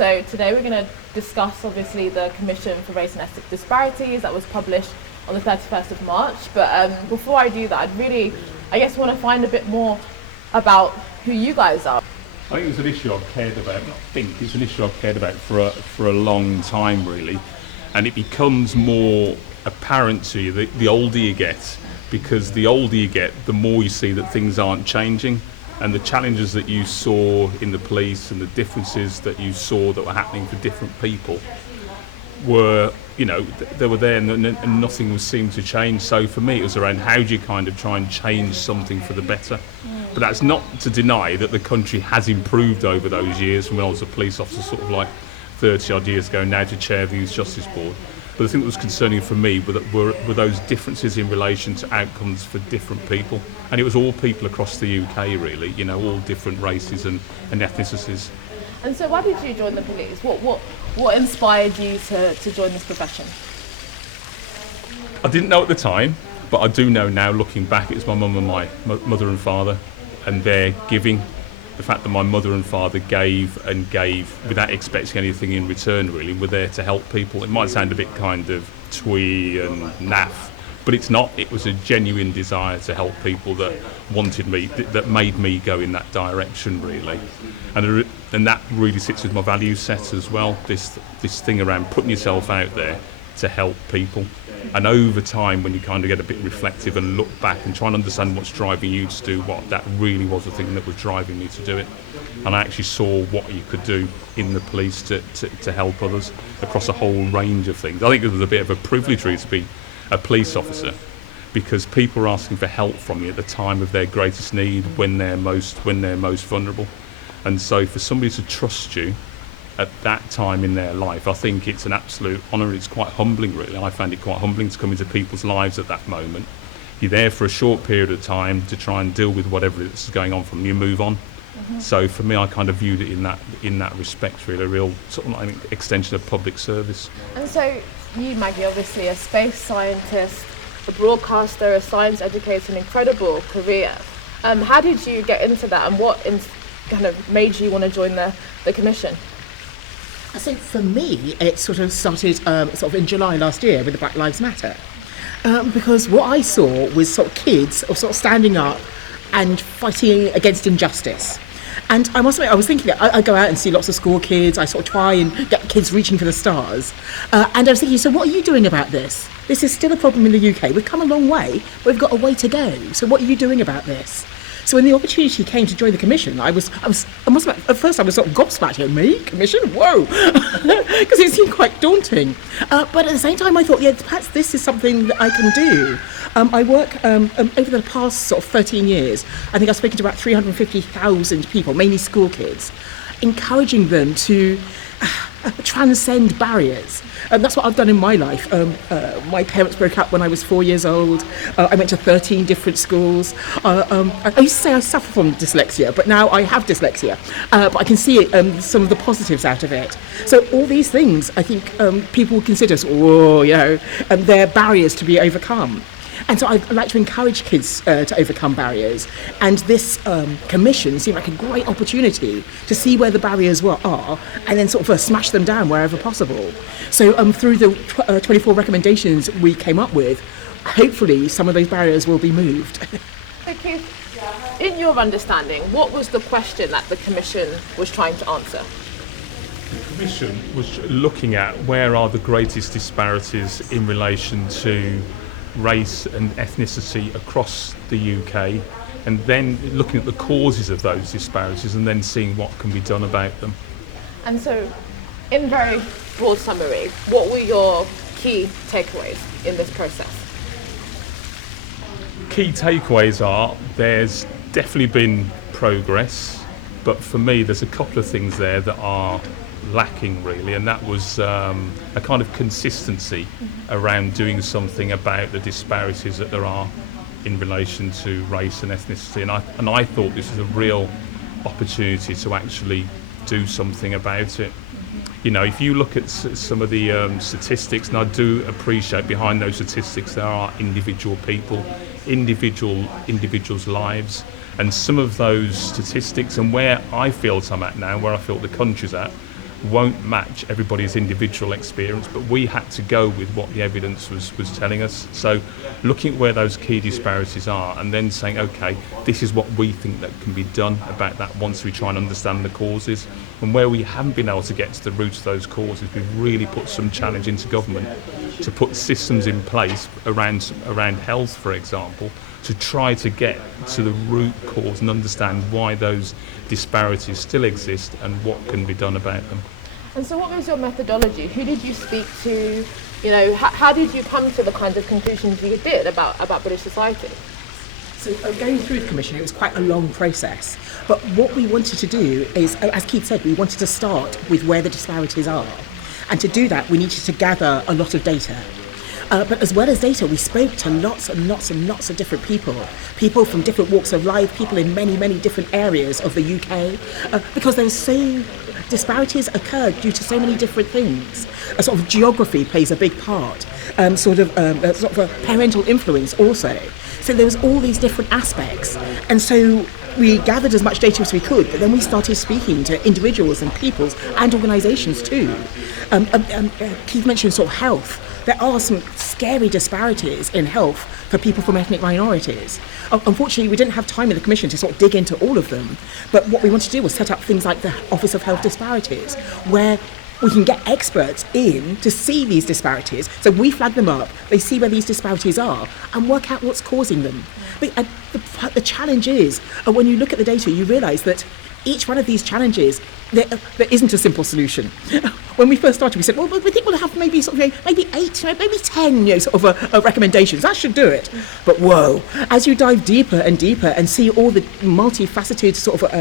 So today we're going to discuss obviously the Commission for Race and Ethnic Disparities that was published on the 31st of March. But before I do that, I guess want to find a bit more about who you guys are. I think it's an issue I've cared about. It's an issue I've cared about for a long time, really, and it becomes more apparent to you the older you get, because the older you get, the more you see that things aren't changing, and the challenges that you saw in the police and the differences that you saw that were happening for different people were, they were there, and nothing was seemed to change. So for me, it was around how do you kind of try and change something for the better. But that's not to deny that the country has improved over those years, from when I was a police officer sort of like 30 odd years ago, now to chair of the Youth Justice Board. But the thing that was concerning for me were those differences in relation to outcomes for different people. And it was all people across the UK, really, all different races and ethnicities. And so why did you join the police? What inspired you to join this profession? I didn't know at the time, but I do know now, looking back, it was my mum and my mother and father, and their giving. The fact that my mother and father gave without expecting anything in return, really, were there to help people. It might sound a bit kind of twee and naff, but it's not. It was a genuine desire to help people that wanted me, that made me go in that direction, really. And that really sits with my value set as well, this thing around putting yourself out there to help people. And over time, when you kind of get a bit reflective and look back and try and understand what's driving you to do what, that really was the thing that was driving me to do it. And I actually saw what you could do in the police to help others across a whole range of things. I think it was a bit of a privilege really to be a police officer, because people are asking for help from you at the time of their greatest need, when they're most vulnerable. And so for somebody to trust you at that time in their life, I think it's an absolute honour. It's quite humbling, really. I found it quite humbling to come into people's lives at that moment. You're there for a short period of time to try and deal with whatever is going on from you, move on. Mm-hmm. So for me, I kind of viewed it in that respect, really, a real sort of extension of public service. And so you, Maggie, obviously a space scientist, a broadcaster, a science educator, an incredible career. How did you get into that, and what kind of made you want to join the commission? I think for me, it sort of started sort of in July last year with the Black Lives Matter, because what I saw was sort of kids sort of standing up and fighting against injustice. And I must admit, I was thinking that I go out and see lots of school kids. I sort of try and get kids reaching for the stars. And I was thinking, so what are you doing about this? This is still a problem in the UK. We've come a long way, but we've got a way to go. So what are you doing about this? So when the opportunity came to join the commission, I must admit, at first I was sort of gobsmacked. Me? Commission? Whoa! Because it seemed quite daunting. But at the same time, I thought, yeah, perhaps this is something that I can do. I work over the past sort of 13 years. I think I've spoken to about 350,000 people, mainly school kids, encouraging them to transcend barriers. That's what I've done in my life. My parents broke up when I was 4 years old. I went to 13 different schools. I used to say I suffer from dyslexia, but now I have dyslexia. But I can see some of the positives out of it. So all these things, I think people would consider, they're barriers to be overcome. And so I'd like to encourage kids to overcome barriers. And this commission seemed like a great opportunity to see where the barriers are and then sort of smash them down wherever possible. So through the 24 recommendations we came up with, hopefully some of those barriers will be moved. So Keith, in your understanding, what was the question that the commission was trying to answer? The commission was looking at where are the greatest disparities in relation to race and ethnicity across the UK, and then looking at the causes of those disparities and then seeing what can be done about them. And so, in very broad summary, what were your key takeaways in this process? Key takeaways are there's definitely been progress, but for me there's a couple of things there that are lacking, really, and that was a kind of consistency around doing something about the disparities that there are in relation to race and ethnicity, and I thought this was a real opportunity to actually do something about it. If you look at some of the statistics, and I do appreciate behind those statistics there are individual people, individuals' lives, and some of those statistics and where I feel I'm at now, where I feel the country's at, won't match everybody's individual experience, but we had to go with what the evidence was telling us. So looking at where those key disparities are and then saying, okay, this is what we think that can be done about that once we try and understand the causes. And where we haven't been able to get to the root of those causes, we've really put some challenge into government to put systems in place around health, for example, to try to get to the root cause and understand why those disparities still exist and what can be done about them. And so what was your methodology? Who did you speak to? You know, how did you come to the kinds of conclusions you did about British society? So going through the commission, it was quite a long process. But what we wanted to do is, as Keith said, we wanted to start with where the disparities are. And to do that, we needed to gather a lot of data. But as well as data, we spoke to lots and lots and lots of different people from different walks of life, people in many, many different areas of the UK, because disparities occur due to so many different things. A sort of geography plays a big part, sort of a parental influence also. So there was all these different aspects. And so we gathered as much data as we could, but then we started speaking to individuals and peoples and organisations too. Keith mentioned sort of health. There are some scary disparities in health for people from ethnic minorities. Unfortunately, we didn't have time in the Commission to sort of dig into all of them, but what we wanted to do was set up things like the Office of Health Disparities, where we can get experts in to see these disparities. So we flag them up, they see where these disparities are, and work out what's causing them. But the challenge is, when you look at the data, you realise that each one of these challenges, there isn't a simple solution. When we first started, we said, well, we think we'll have maybe sort of, maybe 8, maybe 10, sort of recommendations. That should do it. But whoa, as you dive deeper and see all the multifaceted sort of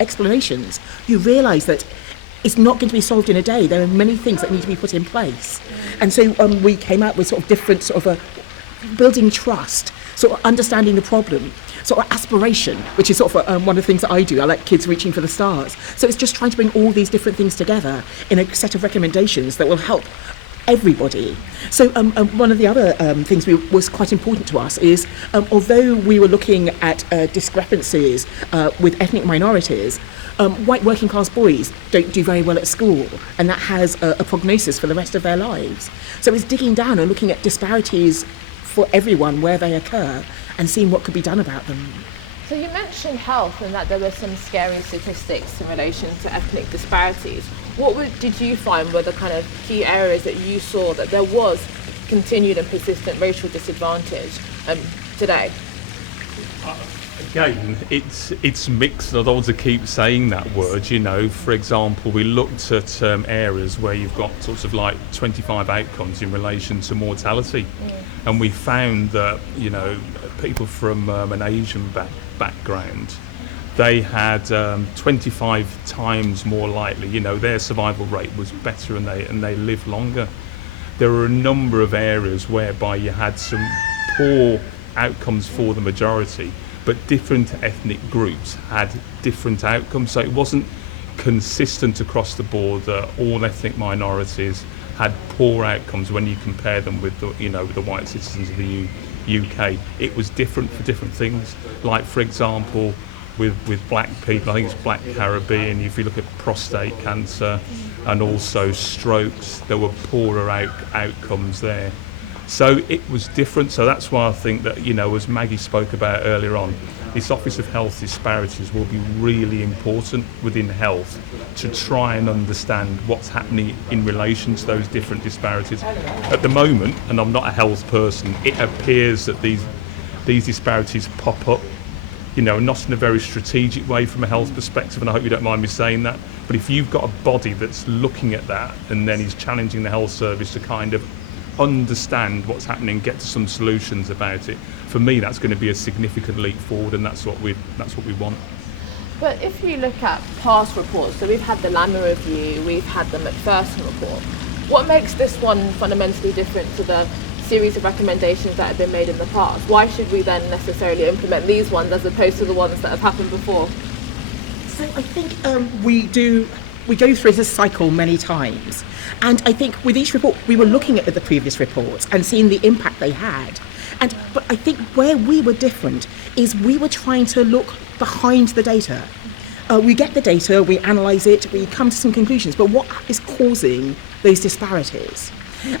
explanations, you realise that it's not going to be solved in a day. There are many things that need to be put in place. And so we came out with sort of different sort of building trust, sort of understanding the problem, sort of aspiration, which is sort of one of the things that I do. I like kids reaching for the stars. So it's just trying to bring all these different things together in a set of recommendations that will help everybody. So one of the other things was quite important to us is, although we were looking at discrepancies with ethnic minorities, white working class boys don't do very well at school, and that has a prognosis for the rest of their lives. So it's digging down and looking at disparities for everyone where they occur and seeing what could be done about them. So you mentioned health and that there were some scary statistics in relation to ethnic disparities. Did you find were the kind of key areas that you saw that there was continued and persistent racial disadvantage today? Again, it's mixed. I don't want to keep saying that word. For example, we looked at areas where you've got sorts of like 25 outcomes in relation to mortality, and we found that people from an Asian background, they had 25 times more likely. Their survival rate was better, and they lived longer. There were a number of areas whereby you had some poor outcomes for the majority, but different ethnic groups had different outcomes. So it wasn't consistent across the board that all ethnic minorities had poor outcomes when you compare them with the white citizens of the UK. It was different for different things. Like, for example, with black people, I think it's Black Caribbean, if you look at prostate cancer and also strokes, there were poorer outcomes there. So it was different. So that's why I think that, as Maggie spoke about earlier on, this Office of Health Disparities will be really important within health to try and understand what's happening in relation to those different disparities. At the moment, and I'm not a health person, it appears that these disparities pop up, not in a very strategic way from a health perspective, and I hope you don't mind me saying that. But if you've got a body that's looking at that and then is challenging the health service to kind of understand what's happening, get to some solutions about it, for me that's going to be a significant leap forward, and that's what we want. But if you look at past reports, so we've had the Lama Review, we've had the Macpherson report, what makes this one fundamentally different to the series of recommendations that have been made in the past? Why should we then necessarily implement these ones as opposed to the ones that have happened before? So I think we go through this cycle many times, and I think with each report we were looking at the previous reports and seeing the impact they had. But I think where we were different is we were trying to look behind the data. we get the data, we analyse it, we come to some conclusions, but what is causing those disparities?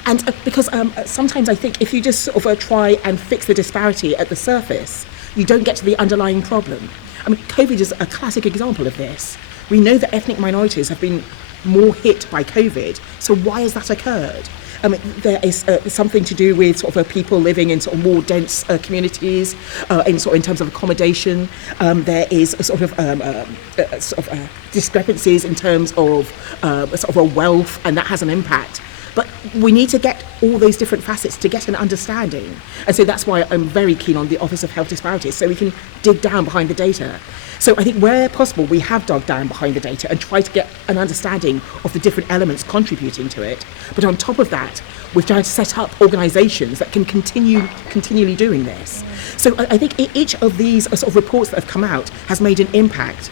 And because sometimes I think if you just sort of try and fix the disparity at the surface, you don't get to the underlying problem. I mean, COVID is a classic example of this. We know that ethnic minorities have been more hit by COVID, so why has that occurred? There is something to do with sort of people living in sort of more dense communities, in terms of accommodation. There is discrepancies in terms of sort of a wealth, and that has an impact. But we need to get all those different facets to get an understanding. And so that's why I'm very keen on the Office of Health Disparities, so we can dig down behind the data. So I think where possible, we have dug down behind the data and tried to get an understanding of the different elements contributing to it. But on top of that, we've tried to set up organisations that can continually doing this. So I think each of these sort of reports that have come out has made an impact.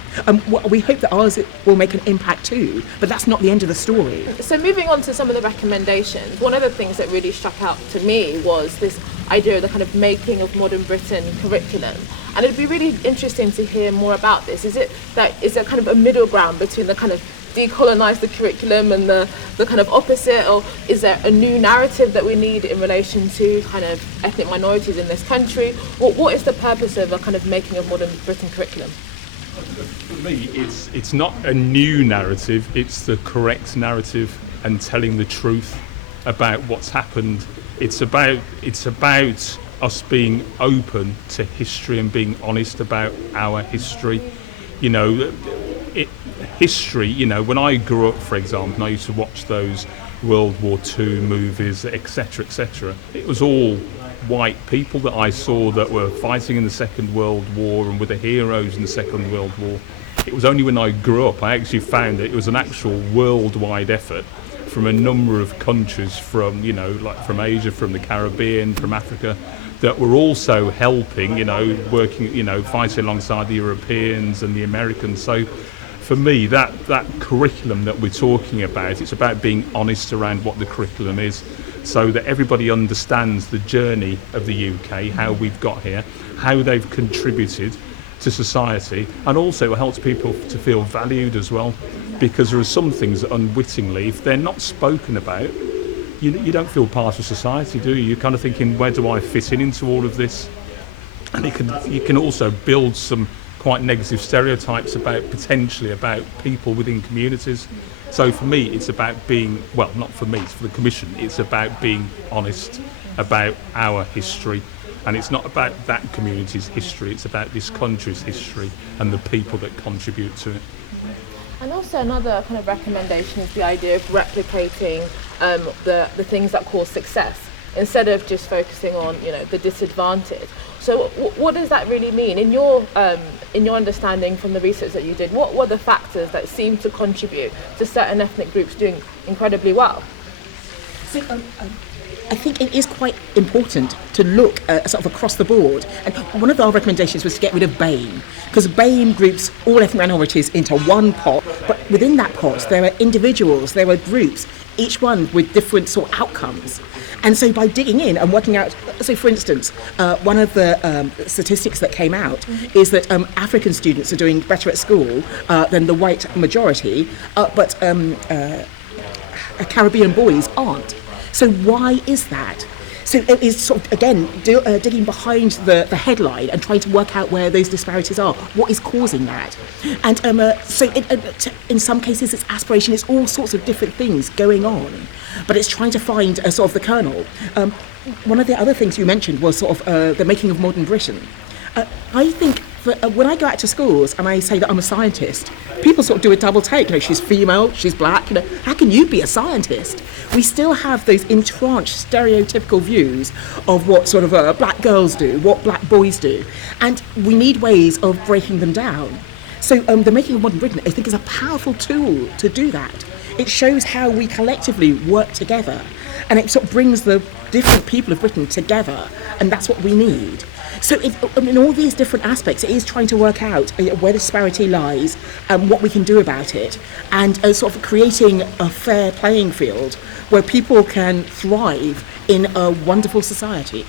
We hope that ours will make an impact too, but that's not the end of the story. So moving on to some of the recommendations, one of the things that really struck out to me was this idea of the kind of making of modern Britain curriculum. And it'd be really interesting to hear more about this. Is there kind of a middle ground between the kind of decolonise the curriculum and the kind of opposite, or is there a new narrative that we need in relation to kind of ethnic minorities in this country? What is the purpose of a kind of making of modern Britain curriculum? For me, it's not a new narrative, it's the correct narrative and telling the truth about what's happened. It's about us being open to history and being honest about our history. You know, history, you know, when I grew up, for example, and I used to watch those World War II movies, etc., etc., it was all white people that I saw that were fighting in the Second World War and were the heroes in the Second World War. It was only when I grew up I actually found that it was an actual worldwide effort from a number of countries, from, you know, like from Asia, from the Caribbean, from Africa, that were also helping, you know, working, you know, fighting alongside the Europeans and the Americans. So for me, that curriculum that we're talking about, it's about being honest around what the curriculum is, so that everybody understands the journey of the UK, how we've got here, how they've contributed to society, and also it helps people to feel valued as well, because there are some things that unwittingly, if they're not spoken about, you don't feel part of society, do you? You're kind of thinking, where do I fit into all of this? And you can also build some quite negative stereotypes potentially about people within communities. So for me, it's about being, well, not for me, it's for the Commission, it's about being honest about our history. And it's not about that community's history, it's about this country's history and the people that contribute to it. And also another kind of recommendation is the idea of replicating the things that cause success, instead of just focusing on, you know, the disadvantage. So what does that really mean? In your understanding from the research that you did, what were the factors that seem to contribute to certain ethnic groups doing incredibly well? So, I think it is quite important to look sort of across the board. And one of our recommendations was to get rid of BAME, because BAME groups all ethnic minorities into one pot, but within that pot there are individuals, there are groups, each one with different sort of outcomes. And so by digging in and working out, so for instance, one of the statistics that came out is that African students are doing better at school than the white majority, but Caribbean boys aren't. So why is that? So it is sort of, again, digging behind the headline and trying to work out where those disparities are. What is causing that? And in some cases it's aspiration, it's all sorts of different things going on. But it's trying to find sort of the kernel. One of the other things you mentioned was sort of the making of modern Britain. I think when I go out to schools and I say that I'm a scientist, people sort of do a double take. You know, she's female, she's black. You know, how can you be a scientist? We still have those entrenched stereotypical views of what sort of black girls do, what black boys do, and we need ways of breaking them down. So the Making of Modern Britain, I think, is a powerful tool to do that. It shows how we collectively work together, and it sort of brings the different people of Britain together, and that's what we need. So in all these different aspects, it is trying to work out where the disparity lies and what we can do about it, and sort of creating a fair playing field where people can thrive in a wonderful society.